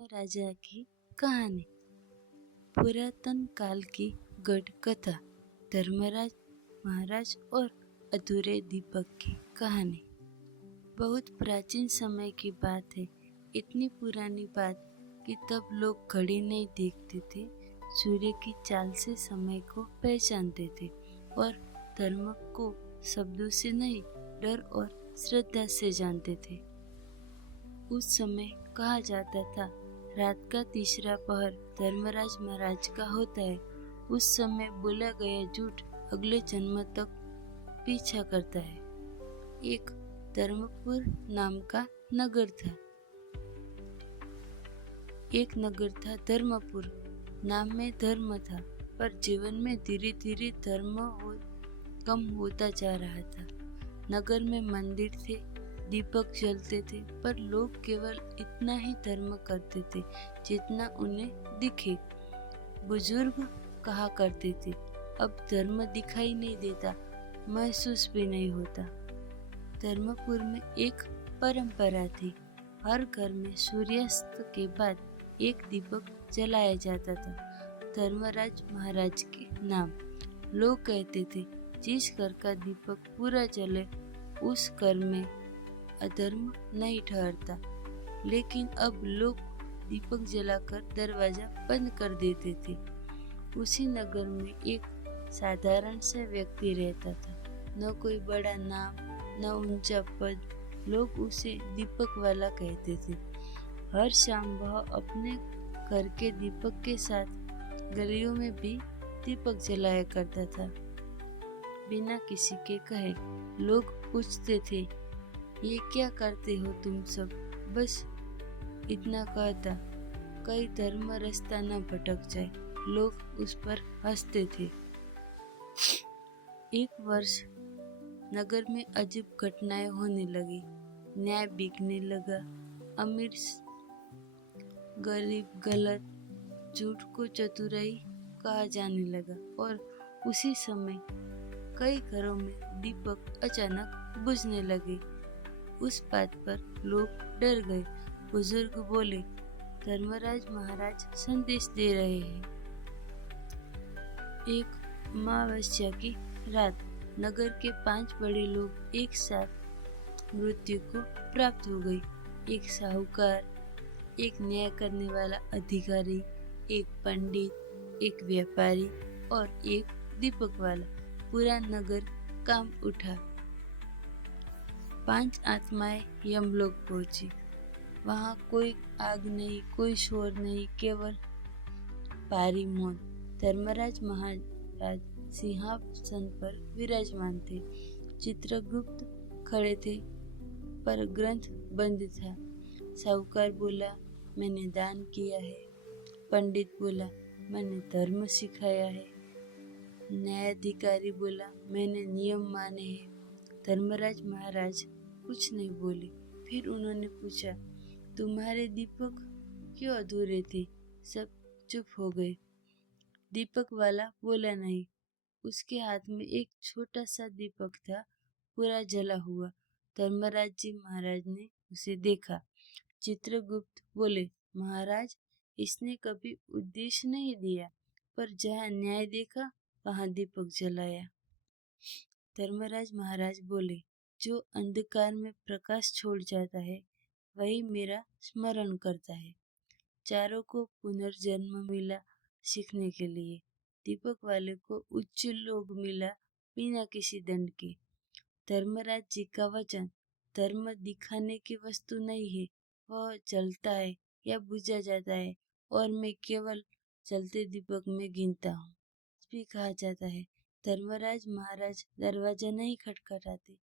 राजा की कहानी। पुरातन काल की गढ़ कथा। धर्मराज महाराज और अधूरे दीपक की कहानी। बहुत प्राचीन समय की बात है। इतनी पुरानी बात कि तब लोग घड़ी नहीं देखते थे, सूर्य की चाल से समय को पहचानते थे और धर्म को शब्दों से नहीं, डर और श्रद्धा से जानते थे। उस समय कहा जाता था, रात का तीसरा पहर धर्मराज महाराज का होता है। उस समय बोला गया झूठ अगले जन्म तक पीछा करता है। एक धर्मपुर नाम का नगर था। एक नगर था धर्मपुर। नाम में धर्म था, पर जीवन में धीरे धीरे कम होता जा रहा था। नगर में मंदिर थे, दीपक जलते थे, पर लोग केवल इतना ही धर्म करते थे जितना उन्हें दिखे। बुजुर्ग कहा करते थे, अब धर्म दिखाई नहीं देता, महसूस भी नहीं होता। धर्मपुर में एक परंपरा थी। हर घर में सूर्यास्त के बाद एक दीपक जलाया जाता था, धर्मराज महाराज के नाम। लोग कहते थे, जिस घर का दीपक पूरा जले उस घर में अधर्म नहीं ठहरता। लेकिन अब लोग दीपक जलाकर दरवाजा बंद कर देते थे। उसी नगर में एक साधारण सा व्यक्ति रहता था। न कोई बड़ा नाम, न ऊंचा पद। लोग उसे दीपक वाला कहते थे। हर शाम वह अपने घर के दीपक के साथ गलियों में भी दीपक जलाया करता था, बिना किसी के कहे। लोग पूछते थे, ये क्या करते हो तुम सब? बस इतना कहता, कई धर्म रास्ता न भटक जाए। लोग उस पर हंसते थे। एक वर्ष नगर में अजीब घटनाएं होने लगी। न्याय बिकने लगा। अमीर गरीब गलत, झूठ को चतुराई कहा जाने लगा। और उसी समय कई घरों में दीपक अचानक बुझने लगे। उस बात पर लोग डर गए। बुजुर्ग बोले, धर्मराज महाराज संदेश दे रहे हैं। एक अमावस्या की रात नगर के 5 बड़े लोग एक साथ मृत्यु को प्राप्त हो गई। एक साहूकार, एक न्याय करने वाला अधिकारी, एक पंडित, एक व्यापारी और एक दीपक वाला। पूरा नगर कांप उठा। 5 आत्माएं यमलोक पहुंची। वहां कोई आग नहीं, कोई शोर नहीं, केवल भारी मौन। धर्मराज महाराज सिंहासन पर विराजमान थे। चित्रगुप्त खड़े थे, पर ग्रंथ बंद था। साहूकार बोला, मैंने दान किया है। पंडित बोला, मैंने धर्म सिखाया है। न्यायाधिकारी बोला, मैंने नियम माने हैं। धर्मराज महाराज कुछ नहीं बोले। फिर उन्होंने पूछा, तुम्हारे दीपक क्यों अधूरे थे? सब चुप हो गए। दीपक वाला बोला नहीं। उसके हाथ में एक छोटा सा दीपक था, पूरा जला हुआ। धर्मराज जी महाराज ने उसे देखा। चित्रगुप्त बोले, महाराज, इसने कभी उद्देश्य नहीं दिया, पर जहाँ न्याय देखा वहां दीपक जलाया। धर्मराज महाराज बोले, जो अंधकार में प्रकाश छोड़ जाता है वही मेरा स्मरण करता है। चारों को पुनर्जन्म मिला सीखने के लिए। दीपक वाले को उच्च लोक मिला बिना किसी दंड के। धर्मराज जी का वचन, धर्म दिखाने की वस्तु नहीं है, वह जलता है या बुझा जाता है, और मैं केवल जलते दीपक में गिनता हूँ। भी कहा जाता है, धर्मराज महाराज दरवाजा नहीं खटखटाते,